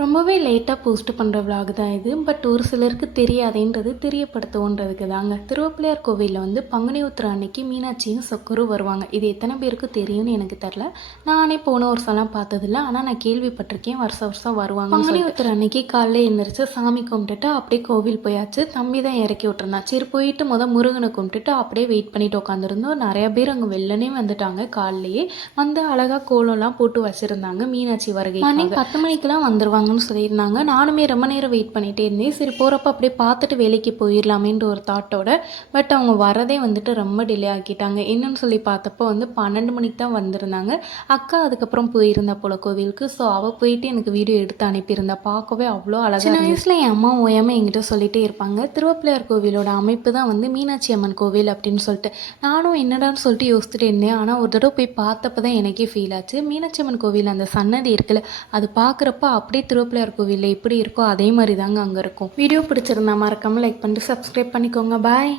ரொம்பவே லேட்டாக போஸ்ட் பண்ணுற விலாக் தான் இது. பட் ஒரு சிலருக்கு தெரியாதேன்றது தெரியப்படுத்துவோன்றதுக்கு தாங்க. திருவப்பிள்ளையார் கோவிலில் வந்து பங்குனி உத்திர அன்னைக்கு மீனாட்சியும் சொக்கரும் வருவாங்க. இது எத்தனை பேருக்கு தெரியும்னு எனக்கு தெரில. நானே போன வருஷம்லாம் பார்த்ததில்ல. ஆனால் நான் கேள்விப்பட்டிருக்கேன் வருஷம் வருஷம் வருவாங்க. பங்குனி உத்திர அன்னைக்கு காலையில் எழுந்திரிச்சு சாமி கும்பிட்டுட்டு அப்படியே கோவில் போயாச்சு. தம்பி தான் இறக்கி விட்டுருந்தான். சரி போயிட்டு முருகனை கும்பிட்டுட்டு அப்படியே வெயிட் பண்ணிட்டு உட்காந்துருந்தோம். நிறைய பேர் அங்கே வெள்ளனே வந்துட்டாங்க. காலையிலேயே வந்து அழகாக கோலம்லாம் போட்டு வச்சுருந்தாங்க மீனாட்சி வருகை. மணி 10 மணிக்கெலாம் வந்துருவாங்க சொல்லியிருந்தாங்க. நானுமே ரொம்ப நேரம் வெயிட் பண்ணிகிட்டே இருந்தேன். சரி போகிறப்ப அப்படியே பார்த்துட்டு வேலைக்கு போயிடலாமேன்ற ஒரு தாட்டோட. பட் அவங்க வரதே வந்துட்டு ரொம்ப டிலே ஆக்கிட்டாங்க. என்னன்னு சொல்லி பார்த்தப்போ வந்து 12 மணிக்கு தான் வந்திருந்தாங்க. அக்கா அதுக்கப்புறம் போயிருந்தா போல கோவிலுக்கு. ஸோ அவள் போயிட்டு எனக்கு வீடியோ எடுத்து அனுப்பியிருந்தா. பார்க்கவே அவ்வளோ அழகாக. சின்ன வயசில் என் அம்மா ஓயாமல் என்கிட்ட சொல்லிகிட்டே இருப்பாங்க, திருவப்பிள்ளையார் கோவிலோட அமைப்பு தான் வந்து மீனாட்சி அம்மன் கோவில் அப்படின்னு சொல்லிட்டு. நானும் என்னடான்னு சொல்லிட்டு யோசிச்சுட்டு இருந்தேன். ஆனால் ஒரு தடவை போய் பார்த்தப்போ தான் எனக்கே ஃபீல் ஆச்சு. மீனாட்சி அம்மன் கோவில் அந்த சன்னதி இருக்குல்ல, அது பார்க்குறப்ப அப்படியே திருவப்பிள்ளையார் கோவிலில் எப்படி இருக்கோ அதே மாதிரி தாங்க அங்கே இருக்கும். வீடியோ பிடிச்சிருந்தா மறக்காமல் லைக் பண்ணிட்டு சப்ஸ்கிரைப் பண்ணிக்கோங்க. பாய்.